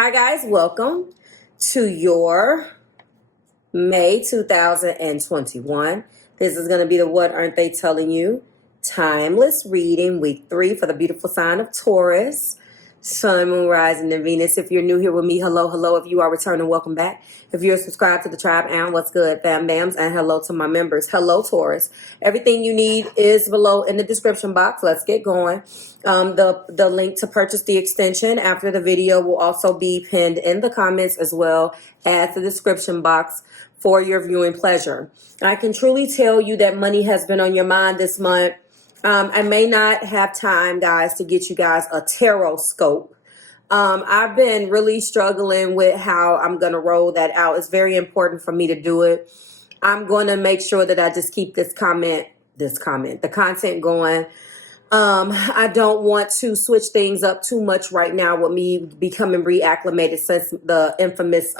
Hi guys, welcome to your May 2021. This is going to be the What Aren't They Telling You? Timeless reading, week 3 for the beautiful sign of Taurus. Sun, Moon, Rising, and Venus. If you're new here with me, hello, hello. If you are returning, welcome back. If you're subscribed to the tribe, and what's good, fam bams, and hello to my members. Hello, Taurus. Everything you need is below in the description box. Let's get going. The link to purchase the extension after the video will also be pinned in the comments as well as the description box for your viewing pleasure. I can truly tell you that money has been on your mind this month. I may not have time, guys, to get you guys a tarot scope. I've been really struggling with how I'm going to roll that out. It's very important for me to do it. I'm going to make sure that I just keep the content going. I don't want to switch things up too much right now with me becoming reacclimated since the infamous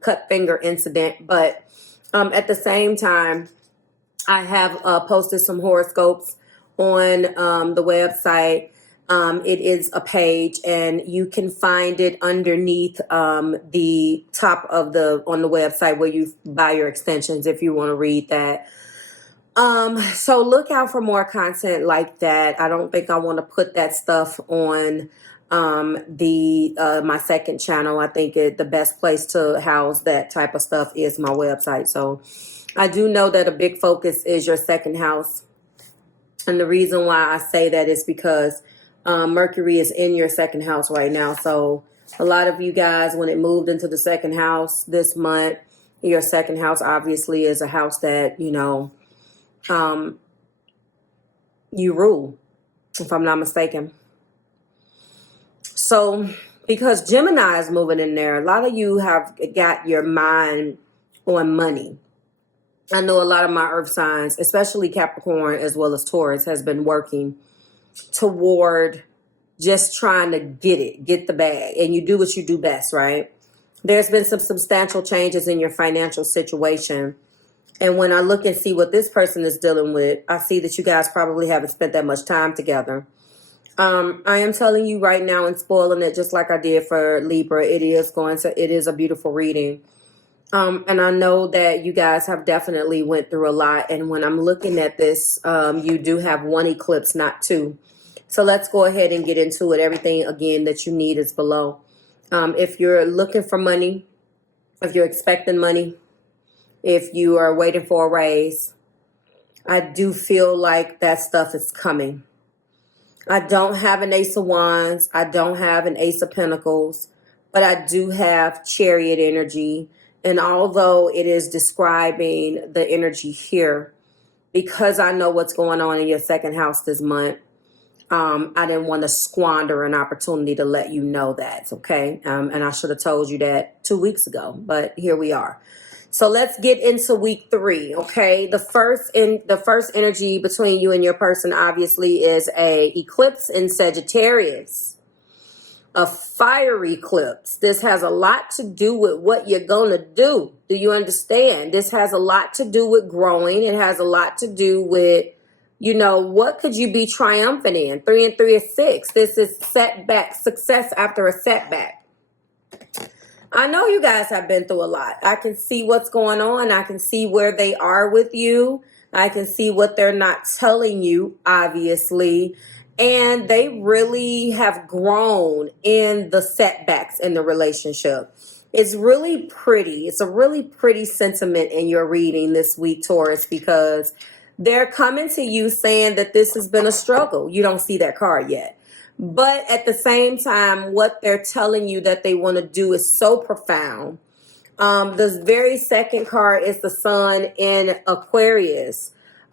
cut finger incident. But at the same time, I have posted some horoscopes on the website. It is a page, and you can find it underneath the top of on the website where you buy your extensions if you want to read that. So look out for more content like that. I don't think I want to put that stuff on my second channel. I think the best place to house that type of stuff is my website. So I do know that a big focus is your second house. And the reason why I say that is because Mercury is in your second house right now. So a lot of you guys, when it moved into the second house this month, your second house obviously is a house that, you know, you rule, if I'm not mistaken. So because Gemini is moving in there, a lot of you have got your mind on money. I know a lot of my earth signs, especially Capricorn as well as Taurus, has been working toward just trying to get the bag. And you do what you do best, right? There's been some substantial changes in your financial situation. And when I look and see what this person is dealing with, I see that you guys probably haven't spent that much time together. I am telling you right now and spoiling it just like I did for Libra. It is a beautiful reading. And I know that you guys have definitely went through a lot. And when I'm looking at this, you do have one eclipse, not two. So let's go ahead and get into it. Everything, again, that you need is below. If you're looking for money, if you're expecting money, if you are waiting for a raise, I do feel like that stuff is coming. I don't have an Ace of Wands. I don't have an Ace of Pentacles, but I do have Chariot energy. And although it is describing the energy here, because I know what's going on in your second house this month, I didn't want to squander an opportunity to let you know that, okay? And I should have told you that 2 weeks ago, but here we are. So let's get into week 3, okay? The first energy between you and your person obviously is a eclipse in Sagittarius. A fire eclipse. This has a lot to do with what you're going to do. Do you understand? This has a lot to do with growing. It has a lot to do with, you know, what could you be triumphant in? 3 and 3 is 6. This is setback, success after a setback. I know you guys have been through a lot. I can see what's going on. I can see where they are with you. I can see what they're not telling you, obviously. And they really have grown in the setbacks in the relationship. It's really pretty. It's a really pretty sentiment in your reading this week, Taurus, because they're coming to you saying that this has been a struggle. You don't see that card yet. But at the same time, what they're telling you that they want to do is so profound. The very second card is the Sun in Aquarius.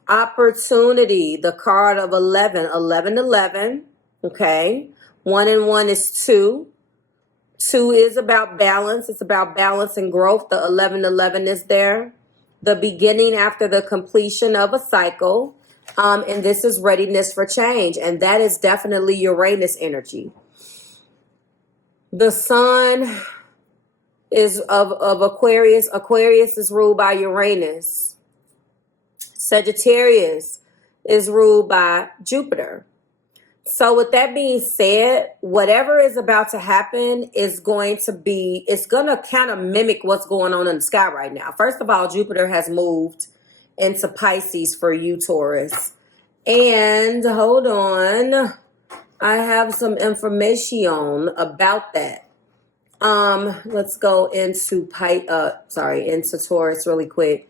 Opportunity, the card of 11, 11, okay? 1 and 1 is 2. 2 is about balance. It's about balance and growth. The 11 is there. The beginning after the completion of a cycle. And this is readiness for change. And that is definitely Uranus energy. The Sun is of Aquarius. Aquarius is ruled by Uranus. Sagittarius is ruled by Jupiter. So with that being said, whatever is about to happen is going to be, it's going to kind of mimic what's going on in the sky right now. First of all, Jupiter has moved into Pisces for you, Taurus. And hold on, I have some information about that. Let's go into into Taurus really quick.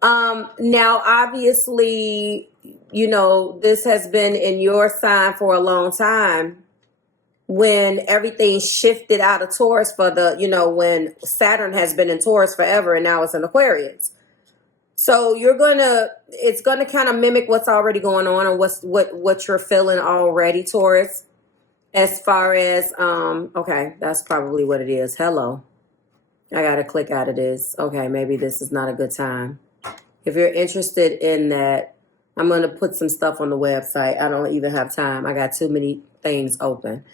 Now, obviously, you know, this has been in your sign for a long time when everything shifted out of Taurus for the, you know, when Saturn has been in Taurus forever and now it's in Aquarius. So it's gonna kind of mimic what's already going on and what you're feeling already, Taurus. As far as, okay, that's probably what it is. Hello. I gotta click out of this. Okay, maybe this is not a good time. If you're interested in that, I'm going to put some stuff on the website. I don't even have time. I got too many things open.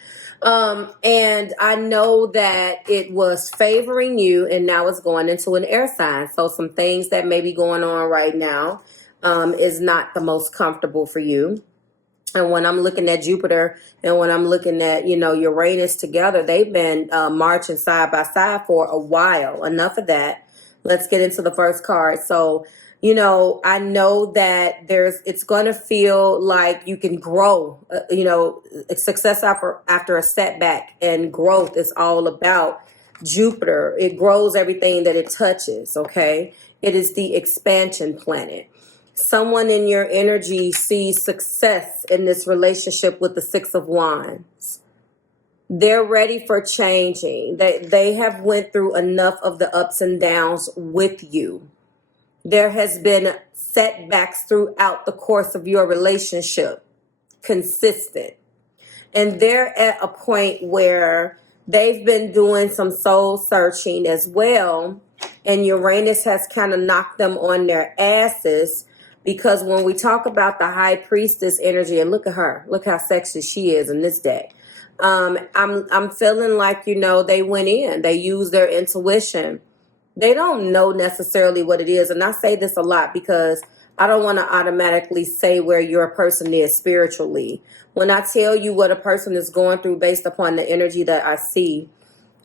And I know that it was favoring you and now it's going into an air sign. So some things that may be going on right now is not the most comfortable for you. And when I'm looking at Jupiter and when I'm looking at, you know, Uranus together, they've been marching side by side for a while. Enough of that. Let's get into the first card. So, you know, I know that it's going to feel like you can grow, you know, success after a setback, and growth is all about Jupiter. It grows everything that it touches. Okay. It is the expansion planet. Someone in your energy sees success in this relationship with the Six of Wands. They're ready for changing. They have went through enough of the ups and downs with you. There has been setbacks throughout the course of your relationship, consistent. And they're at a point where they've been doing some soul searching as well. And Uranus has kind of knocked them on their asses, because when we talk about the high priestess energy, and look at her, look how sexy she is in this day. I'm feeling like, you know, they went in, they used their intuition. They don't know necessarily what it is. And I say this a lot because I don't want to automatically say where your person is spiritually. When I tell you what a person is going through based upon the energy that I see,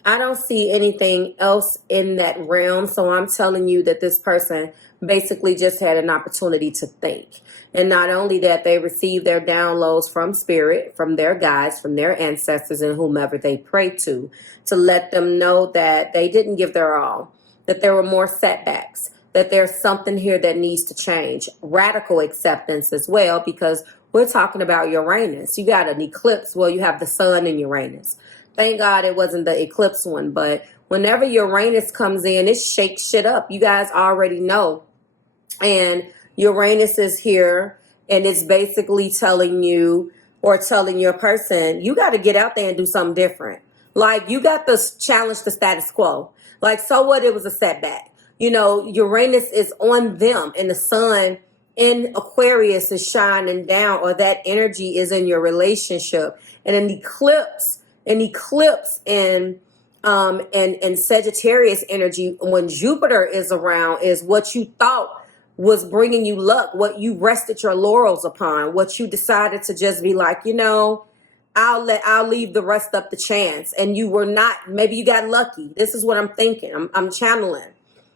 I don't see anything else in that realm. So I'm telling you that this person basically just had an opportunity to think. And not only that, they received their downloads from spirit, from their guides, from their ancestors, and whomever they pray to let them know that they didn't give their all, that there were more setbacks, that there's something here that needs to change. Radical acceptance as well, because we're talking about Uranus. You got an eclipse. Well, you have the sun in Uranus. Thank God it wasn't the eclipse one. But whenever Uranus comes in, it shakes shit up. You guys already know. And Uranus is here, and it's basically telling you, or telling your person, you got to get out there and do something different. Like, you got to challenge the status quo. Like, so what? It was a setback. You know, Uranus is on them, and the sun in Aquarius is shining down, or that energy is in your relationship. And an eclipse in Sagittarius energy, when Jupiter is around, is what you thought was bringing you luck, what you rested your laurels upon, what you decided to just be like, you know, I'll leave the rest up to chance. And you were not, maybe you got lucky. This is what I'm thinking. I'm channeling,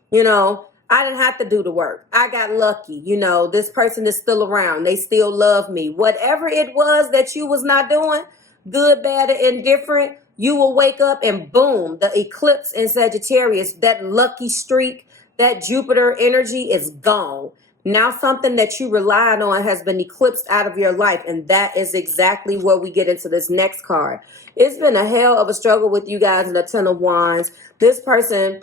you know, I didn't have to do the work. I got lucky. You know, this person is still around. They still love me. Whatever it was that you was not doing, good, bad, or indifferent, you will wake up and boom, the eclipse in Sagittarius, that lucky streak, that Jupiter energy is gone. Now something that you relied on has been eclipsed out of your life. And that is exactly where we get into this next card. It's been a hell of a struggle with you guys in the Ten of Wands. This person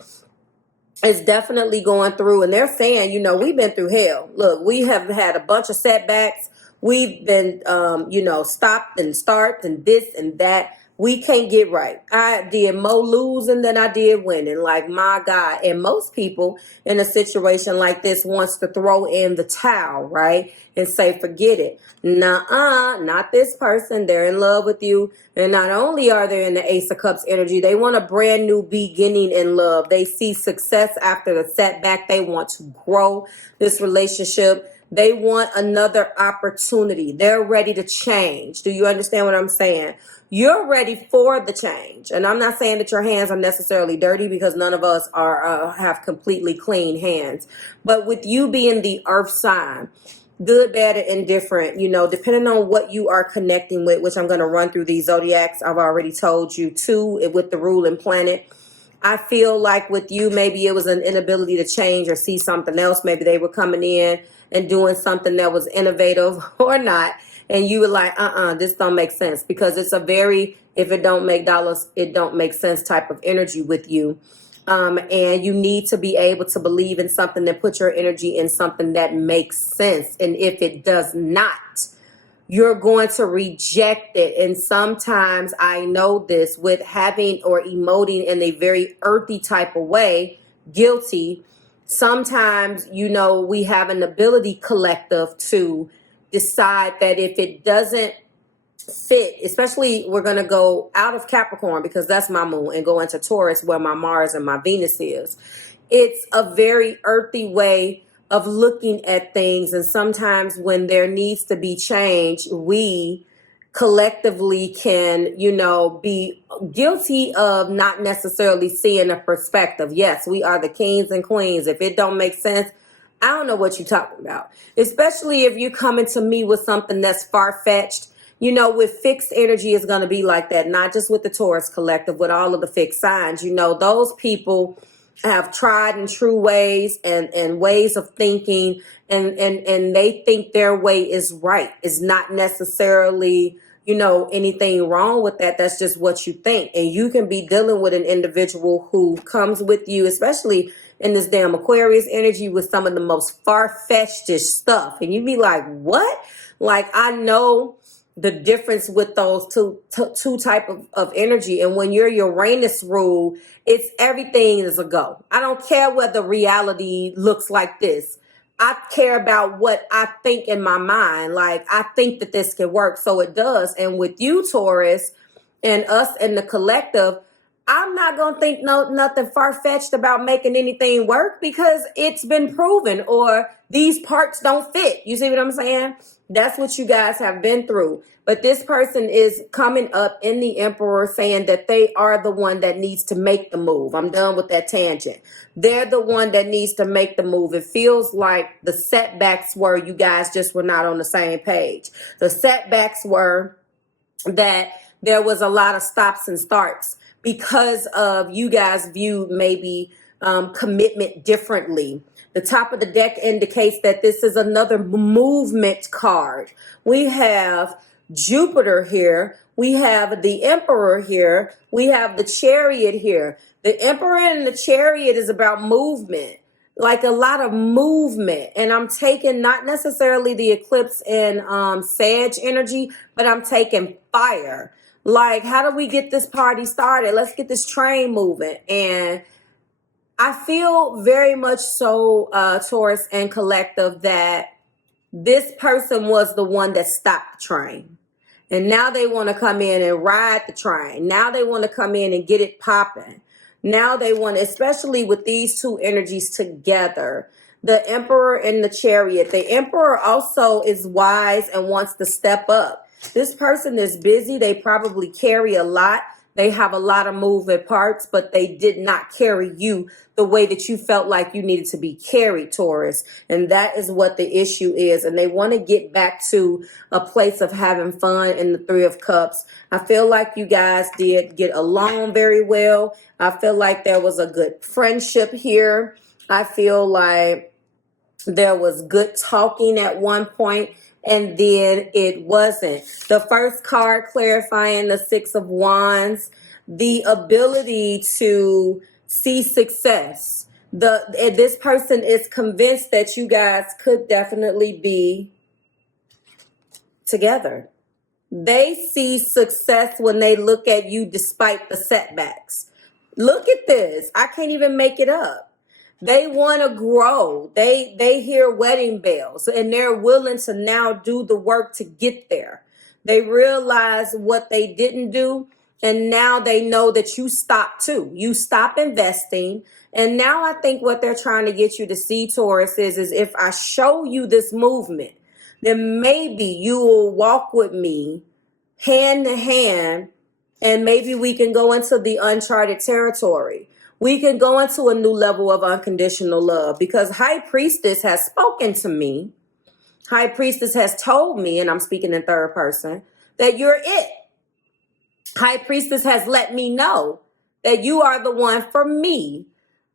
is definitely going through, and they're saying, you know, we've been through hell. Look, we have had a bunch of setbacks. We've been, you know, stopped and start and this and that. We can't get right. I did more losing than I did winning. Like, my God. And most people in a situation like this wants to throw in the towel, right? And say, forget it. Nuh-uh, not this person. They're in love with you. And not only are they in the Ace of Cups energy, they want a brand new beginning in love. They see success after the setback. They want to grow this relationship. They want another opportunity. They're ready to change. Do you understand what I'm saying? You're ready for the change. And I'm not saying that your hands are necessarily dirty, because none of us are have completely clean hands. But with you being the earth sign, good, bad, and indifferent, you know, depending on what you are connecting with, which I'm going to run through these zodiacs. I've already told you too, with the ruling planet. I feel like with you, maybe it was an inability to change or see something else. Maybe they were coming in and doing something that was innovative or not. And you were like, this don't make sense, because it's a very, if it don't make dollars, it don't make sense type of energy with you. And you need to be able to believe in something and put your energy in something that makes sense. And if it does not, you're going to reject it. And sometimes I know this with having or emoting in a very earthy type of way, guilty. Sometimes, you know, we have an ability collective to decide that if it doesn't fit, especially we're going to go out of Capricorn, because that's my moon, and go into Taurus where my Mars and my Venus is. It's a very earthy way of looking at things. And sometimes when there needs to be change, we collectively can, you know, be guilty of not necessarily seeing a perspective. Yes, we are the kings and queens. If it don't make sense, I don't know what you're talking about. Especially if you're coming to me with something that's far-fetched. You know, with fixed energy, is going to be like that. Not just with the Taurus collective, with all of the fixed signs. You know, those people have tried and true ways and ways of thinking, and they think their way is right. It's not necessarily, you know, anything wrong with that. That's just what you think. And you can be dealing with an individual who comes with you, especially in this damn Aquarius energy, with some of the most far-fetched stuff. And you be like, what? Like, I know the difference with those two type of energy. And when you're Uranus rule, it's everything is a go. I don't care whether reality looks like this. I care about what I think in my mind. Like, I think that this can work, so it does. And with you, Taurus, and us and the collective, I'm not going to think nothing far-fetched about making anything work, because it's been proven, or these parts don't fit. You see what I'm saying? That's what you guys have been through. But this person is coming up in the Emperor saying that they are the one that needs to make the move. I'm done with that tangent. They're the one that needs to make the move. It feels like the setbacks were you guys just were not on the same page. The setbacks were that there was a lot of stops and starts, because of you guys viewed maybe commitment differently. The top of the deck indicates that this is another movement card. We have Jupiter here. We have the Emperor here. We have the Chariot here. The Emperor and the Chariot is about movement, like a lot of movement. And I'm taking not necessarily the eclipse in Sag energy, but I'm taking fire. Like, how do we get this party started? Let's get this train moving. And I feel very much so, Taurus and collective, that this person was the one that stopped the train. And now they want to come in and ride the train. Now they want to come in and get it popping. Now they want, especially with these two energies together, the Emperor and the Chariot. The Emperor also is wise and wants to step up. This person is busy. They probably carry a lot. They have a lot of moving parts, but they did not carry you the way that you felt like you needed to be carried, Taurus. And that is what the issue is. And they want to get back to a place of having fun in the Three of Cups. I feel like you guys did get along very well. I feel like there was a good friendship here. I feel like there was good talking at one point, and then it wasn't. The first card clarifying the Six of Wands, the ability to see success. This person is convinced that you guys could definitely be together. They see success when they look at you despite the setbacks. Look at this. I can't even make it up. They want to grow. They hear wedding bells, and they're willing to now do the work to get there. They realize what they didn't do, And now they know that you stop too. You stop investing. And now I think what they're trying to get you to see, Taurus, is if I show you this movement, then maybe you will walk with me hand to hand, and maybe we can go into the uncharted territory. We can go into a new level of unconditional love, because High Priestess has spoken to me. High Priestess has told me, and I'm speaking in third person, that you're it. High Priestess has let me know that you are the one for me.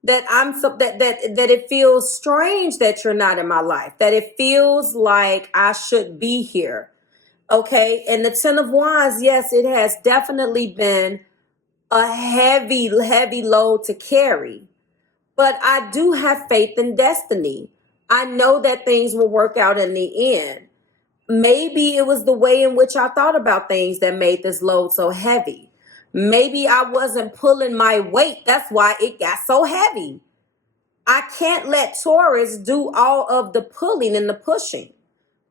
That that it feels strange that you're not in my life. That it feels like I should be here. Okay, and the Ten of Wands, yes, it has definitely been a heavy load to carry. But I do have faith in destiny. I know that things will work out in the end. Maybe it was the way in which I thought about things that made this load so heavy. Maybe I wasn't pulling my weight. That's why it got so heavy. I can't let Taurus do all of the pulling and the pushing.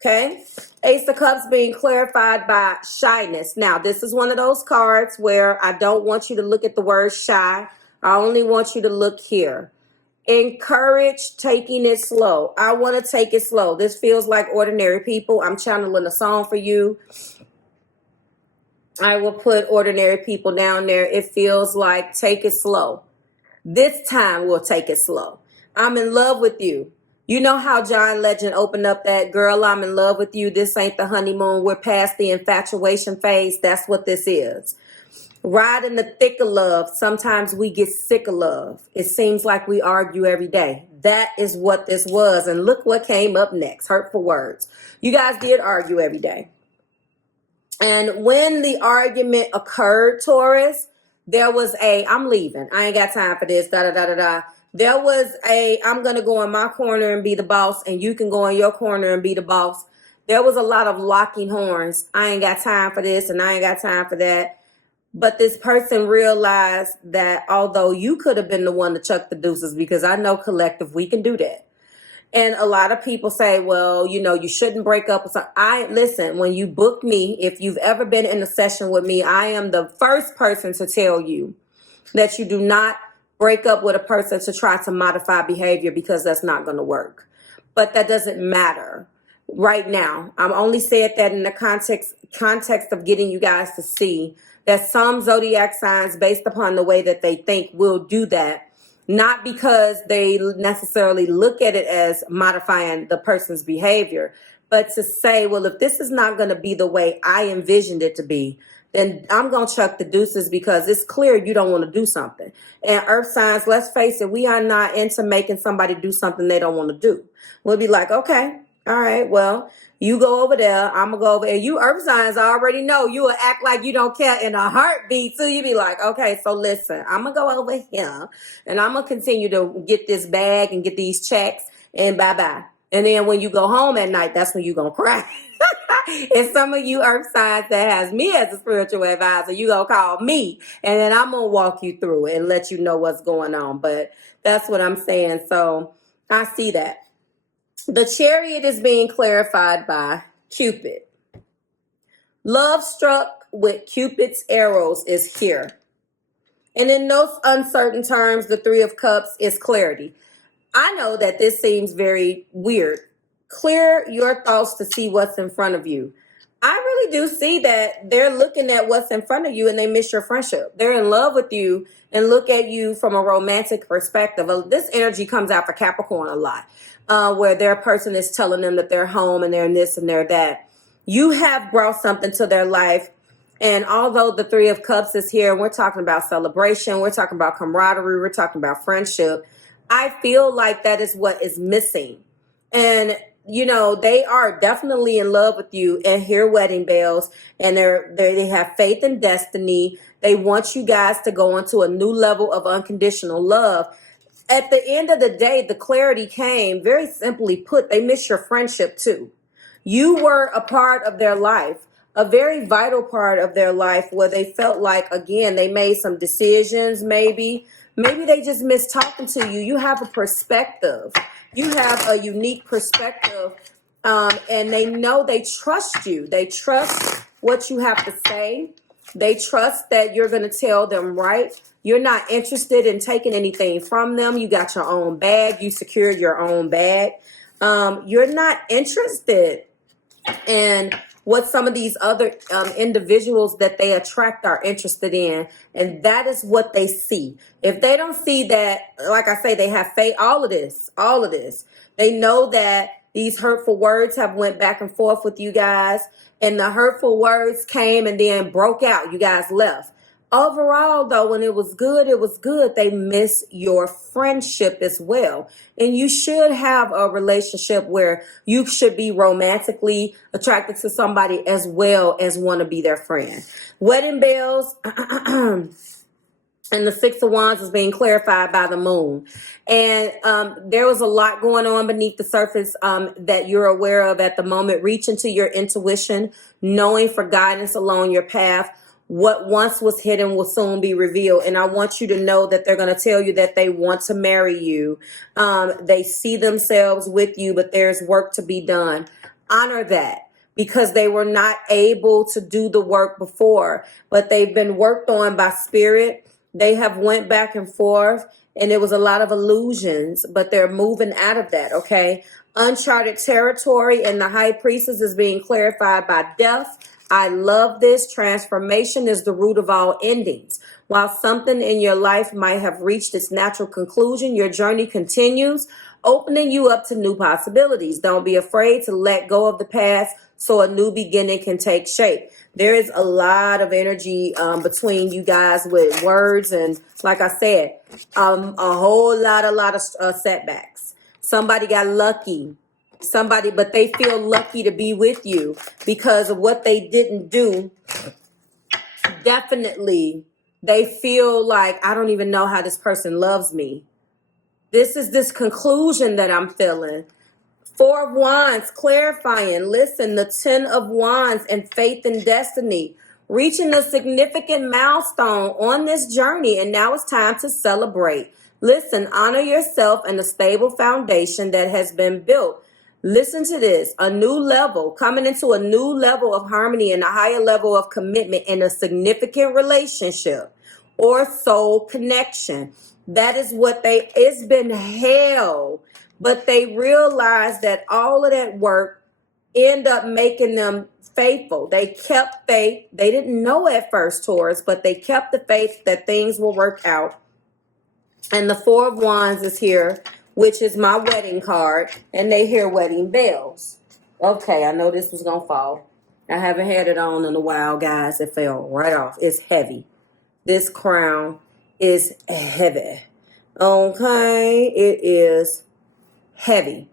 Okay, Ace of Cups being clarified by shyness. Now, this is one of those cards where I don't want you to look at the word shy. I only want you to look here. Encourage taking it slow. I want to take it slow. This feels like ordinary people. I'm channeling a song for you. I will put ordinary people down there. It feels like take it slow. This time we'll take it slow. I'm in love with you. You know how John Legend opened up that, girl, I'm in love with you. This ain't the honeymoon. We're past the infatuation phase. That's what this is. Riding the thick of love. Sometimes we get sick of love. It seems like we argue every day. That is what this was. And look what came up next. Hurtful words. You guys did argue every day. And when the argument occurred, Taurus, there was I'm leaving. I ain't got time for this. Da-da-da-da-da. There was I'm going to go in my corner and be the boss, and you can go in your corner and be the boss. There was a lot of locking horns. I ain't got time for this, and I ain't got time for that. But this person realized that although you could have been the one to chuck the deuces, because I know collective, we can do that. And a lot of people say, well, you know, you shouldn't break up with something. Listen, when you book me, if you've ever been in a session with me, I am the first person to tell you that you do not break up with a person to try to modify behavior, because that's not going to work. But that doesn't matter right now. I'm only saying that in the context of getting you guys to see that some zodiac signs, based upon the way that they think, will do that. Not because they necessarily look at it as modifying the person's behavior, but to say, well, if this is not going to be the way I envisioned it to be, then I'm going to chuck the deuces, because it's clear you don't want to do something. And earth signs, let's face it, we are not into making somebody do something they don't want to do. We'll be like, okay, all right, well, you go over there, I'm going to go over there. You earth signs already know you will act like you don't care in a heartbeat. So you be like, okay, so listen, I'm going to go over here and I'm going to continue to get this bag and get these checks and bye-bye. And then when you go home at night, that's when you're going to cry. And some of you earth signs that has me as a spiritual advisor, you going to call me and then I'm going to walk you through it and let you know what's going on. But that's what I'm saying. So I see that. The Chariot is being clarified by Cupid. Love struck with Cupid's arrows is here. And in those uncertain terms, the Three of Cups is clarity. I know that this seems very weird. Clear your thoughts to see what's in front of you. I really do see that they're looking at what's in front of you and they miss your friendship. They're in love with you and look at you from a romantic perspective. This energy comes out for Capricorn a lot, where their person is telling them that they're home and they're this and they're that. You have brought something to their life. And although the Three of Cups is here, we're talking about celebration, we're talking about camaraderie, we're talking about friendship. I feel like that is what is missing. And you know, they are definitely in love with you and hear wedding bells, and they have faith in destiny. They want you guys to go into a new level of unconditional love. At the end of the day, the clarity came, very simply put, they miss your friendship too. You were a part of their life, a very vital part of their life, where they felt like, again, they made some decisions, maybe they just miss talking to you. You have a perspective. You have a unique perspective, and they know they trust you. They trust what you have to say. They trust that you're going to tell them right. You're not interested in taking anything from them. You got your own bag. You secured your own bag. You're not interested in what some of these other individuals that they attract are interested in. And that is what they see. If they don't see that, like I say, they have faith, all of this, they know that these hurtful words have went back and forth with you guys, and the hurtful words came and then broke out. You guys left. Overall, though, when it was good, it was good. They miss your friendship as well. And you should have a relationship where you should be romantically attracted to somebody as well as want to be their friend. Wedding bells and the Six of Wands is being clarified by the moon. And there was a lot going on beneath the surface that you're aware of at the moment. Reach into your intuition, knowing for guidance along your path. What once was hidden will soon be revealed. And I want you to know that they're going to tell you that they want to marry you. They see themselves with you, but there's work to be done. Honor that, because they were not able to do the work before, but they've been worked on by spirit. They have went back and forth, and it was a lot of illusions, but they're moving out of that, okay? Uncharted territory, and the high priestess is being clarified by death. I love this. Transformation is the root of all endings. While something in your life might have reached its natural conclusion, your journey continues, opening you up to new possibilities. Don't be afraid to let go of the past so a new beginning can take shape. There is a lot of energy between you guys with words, and like I said, a whole lot of setbacks. Somebody got lucky. But they feel lucky to be with you because of what they didn't do. Definitely, they feel like, I don't even know how this person loves me. This is this conclusion that I'm feeling. Four of Wands, clarifying. Listen, the Ten of Wands and faith and destiny. Reaching a significant milestone on this journey, and now it's time to celebrate. Listen, honor yourself and the stable foundation that has been built. Listen to this, a new level, coming into a new level of harmony and a higher level of commitment in a significant relationship or soul connection. That is what it's been hell, but they realize that all of that work end up making them faithful. They kept faith. They didn't know at first, Taurus, but they kept the faith that things will work out. And the Four of Wands is here, which is my wedding card, and they hear wedding bells. Okay, I know this was going to fall. I haven't had it on in a while, guys. It fell right off. It's heavy. This crown is heavy. Okay, it is heavy.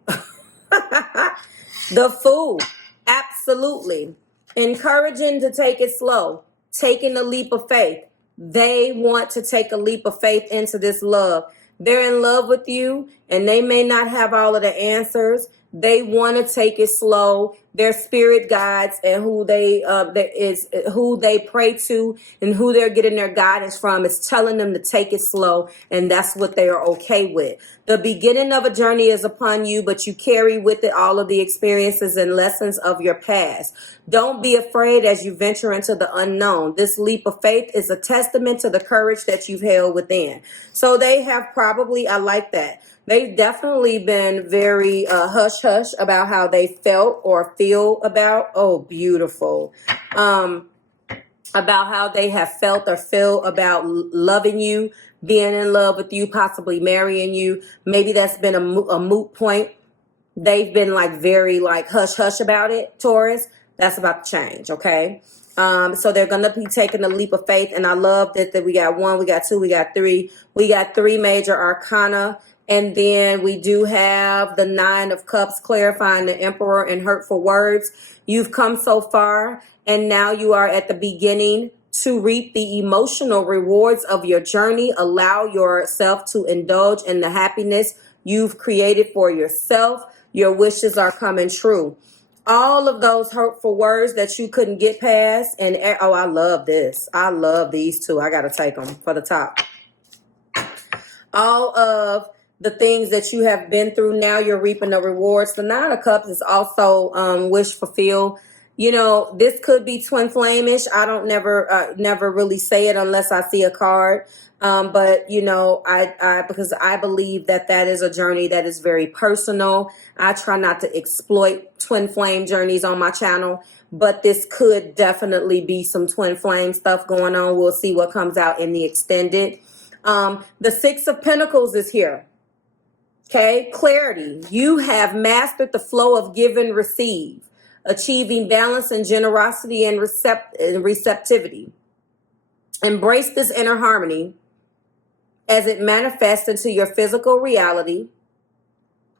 The Fool, absolutely. Encouraging to take it slow, taking a leap of faith. They want to take a leap of faith into this love. They're in love with you, and they may not have all of the answers. They want to take it slow. Their spirit guides and who they pray to and who they're getting their guidance from is telling them to take it slow, and that's what they are okay with. The beginning of a journey is upon you, but you carry with it all of the experiences and lessons of your past. Don't be afraid as you venture into the unknown. This leap of faith is a testament to the courage that you've held within. So they have probably, I like that. They've definitely been very hush-hush about how they felt or feel about, oh, beautiful, about how they have felt or feel about loving you, being in love with you, possibly marrying you. Maybe that's been a moot point. They've been like very like hush-hush about it, Taurus. That's about to change, okay? So they're going to be taking a leap of faith, and I love that we got 1, we got 2, we got 3. We got 3 major arcana. And then we do have the 9 of Cups clarifying the Emperor and hurtful words. You've come so far, and now you are at the beginning to reap the emotional rewards of your journey. Allow yourself to indulge in the happiness you've created for yourself. Your wishes are coming true. All of those hurtful words that you couldn't get past. And oh, I love this. I love these two. I got to take them for the top. All of the things that you have been through, now you're reaping the rewards. The 9 of Cups is also wish fulfilled. You know, this could be twin flamish. I don't never really say it unless I see a card. But you know, because I believe that that is a journey that is very personal. I try not to exploit twin flame journeys on my channel, but this could definitely be some twin flame stuff going on. We'll see what comes out in the extended. The Six of Pentacles is here. Okay, clarity. You have mastered the flow of give and receive, achieving balance and generosity and receptivity. Embrace this inner harmony as it manifests into your physical reality,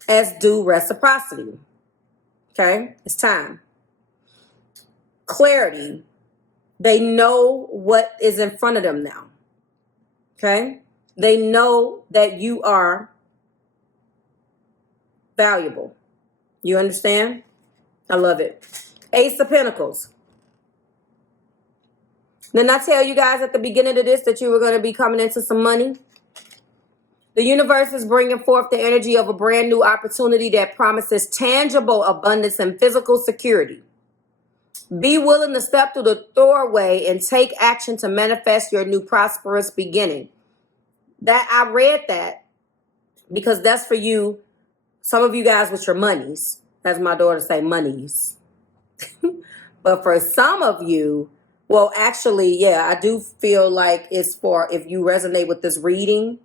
as do reciprocity. Okay, it's time. Clarity. They know what is in front of them now. Okay, they know that you are valuable. You understand? I love it. Ace of Pentacles. Didn't I tell you guys at the beginning of this that you were going to be coming into some money? The universe is bringing forth the energy of a brand new opportunity that promises tangible abundance and physical security. Be willing to step through the doorway and take action to manifest your new prosperous beginning. That I read that because that's for you. Some of you guys with your monies, as my daughter say, monies. But for some of you, well, actually, yeah, I do feel like it's for if you resonate with this reading.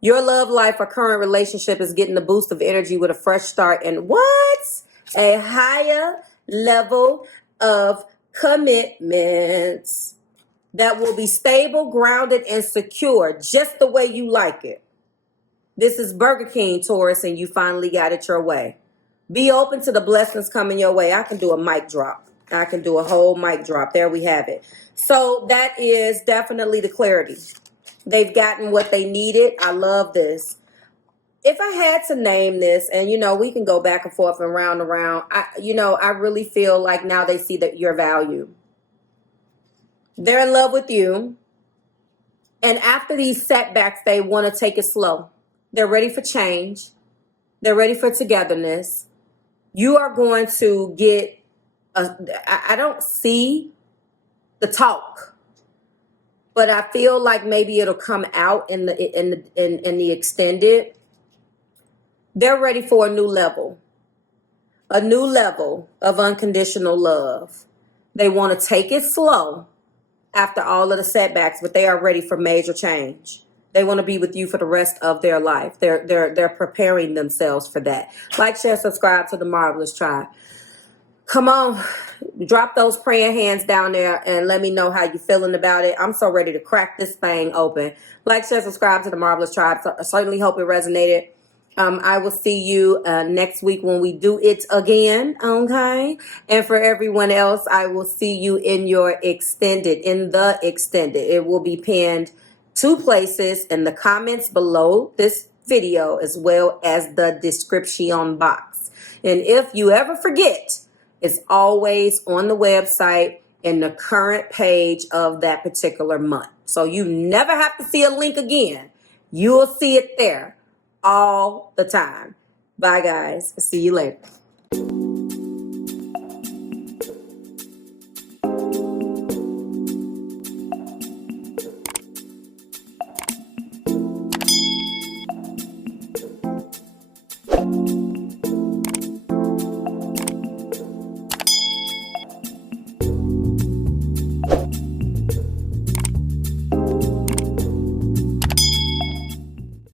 Your love life or current relationship is getting a boost of energy with a fresh start and what? A higher level of commitment that will be stable, grounded, and secure, just the way you like it. This is Burger King, Taurus, and you finally got it your way. Be open to the blessings coming your way. I can do a mic drop. I can do a whole mic drop. There we have it. So that is definitely the clarity. They've gotten what they needed. I love this. If I had to name this, and you know, we can go back and forth and round and round. I really feel like now they see that your value. They're in love with you. And after these setbacks, they want to take it slow. They're ready for change. They're ready for togetherness. You are going to get I don't see the talk, but I feel like maybe it'll come out in the extended. They're ready for a new level of unconditional love. They want to take it slow after all of the setbacks, but they are ready for major change. They want to be with you for the rest of their life. They're preparing themselves for that. Like, share, subscribe to the Marvelous Tribe. Come on, drop those praying hands down there and let me know how you're feeling about it. I'm so ready to crack this thing open. Like, share, subscribe to the Marvelous Tribe. So I certainly hope it resonated. I will see you next week when we do it again, okay? And for everyone else, I will see you in the extended. It will be pinned 2 places in the comments below this video as well as the description box. And if you ever forget, it's always on the website in the current page of that particular month. So you never have to see a link again. You will see it there all the time. Bye, guys. See you later.